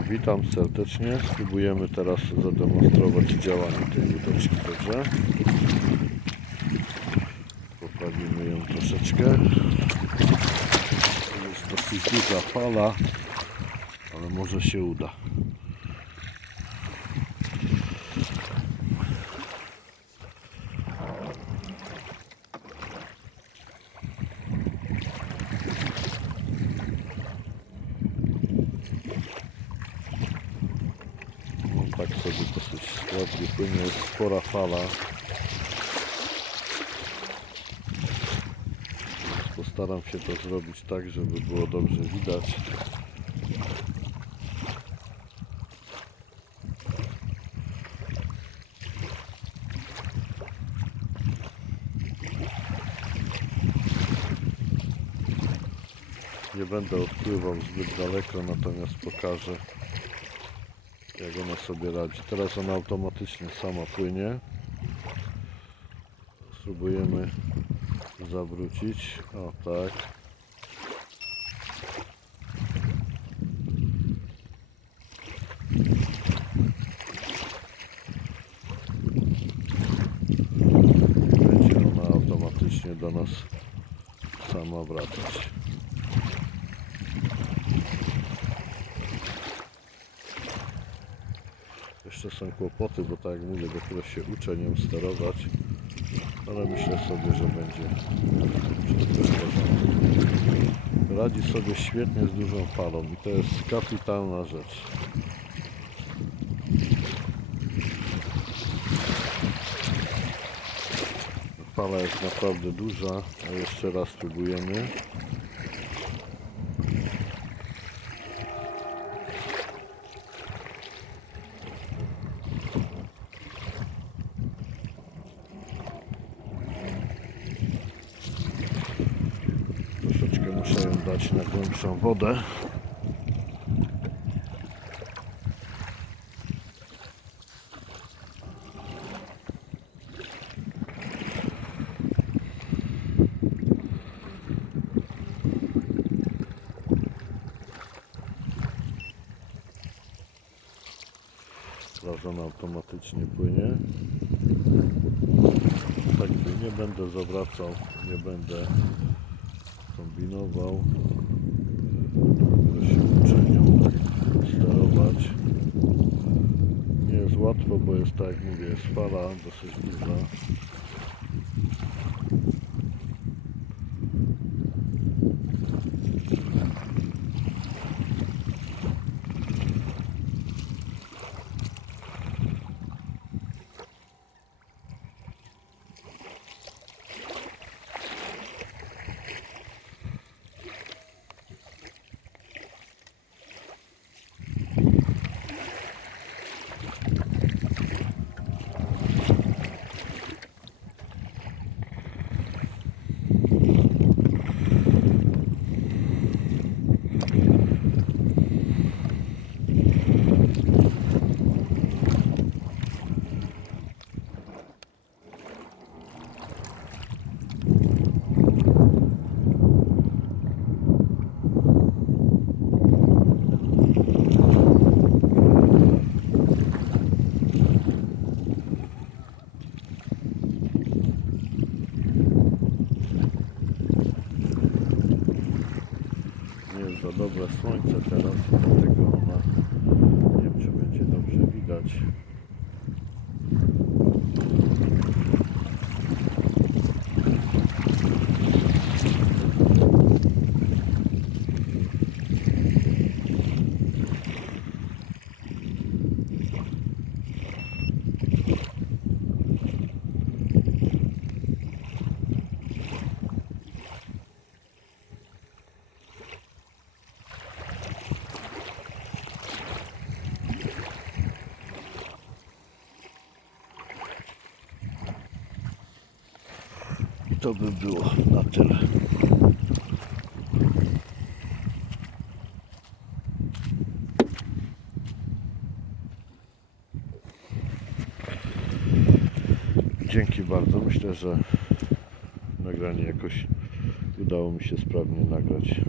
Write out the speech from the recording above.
Witam serdecznie. Spróbujemy teraz zademonstrować działanie tej łódeczki, dobrze? Poprawimy ją troszeczkę. Jest dosyć duża fala, ale może się uda. Tak sobie dosyć sprawnie płynie, jest spora fala. Postaram się to zrobić tak, żeby było dobrze widać. Nie będę odpływał zbyt daleko, natomiast pokażę jak ona sobie radzi. Teraz ona automatycznie sama płynie. Spróbujemy zawrócić. O tak. Będzie ona automatycznie do nas sama wracać. Jeszcze są kłopoty, bo tak jak mówię, dopiero się uczę nią sterować, ale myślę sobie, że będzie wszystko. Radzi sobie świetnie z dużą falą i to jest kapitalna rzecz. Fala jest naprawdę duża, a jeszcze raz spróbujemy. Troszeczkę muszę ją dać na głębszą wodę. Teraz ona automatycznie płynie. Tak nie będę zawracał, nie będę kombinował. Się uczę nią tak sterować. Nie jest łatwo, bo jest tak jak mówię, jest fala dosyć duża. Za dobre słońce teraz, dlatego ona nie wiem czy będzie dobrze widać. To by było na tyle. Dzięki bardzo. Myślę, że nagranie jakoś udało mi się sprawnie nagrać.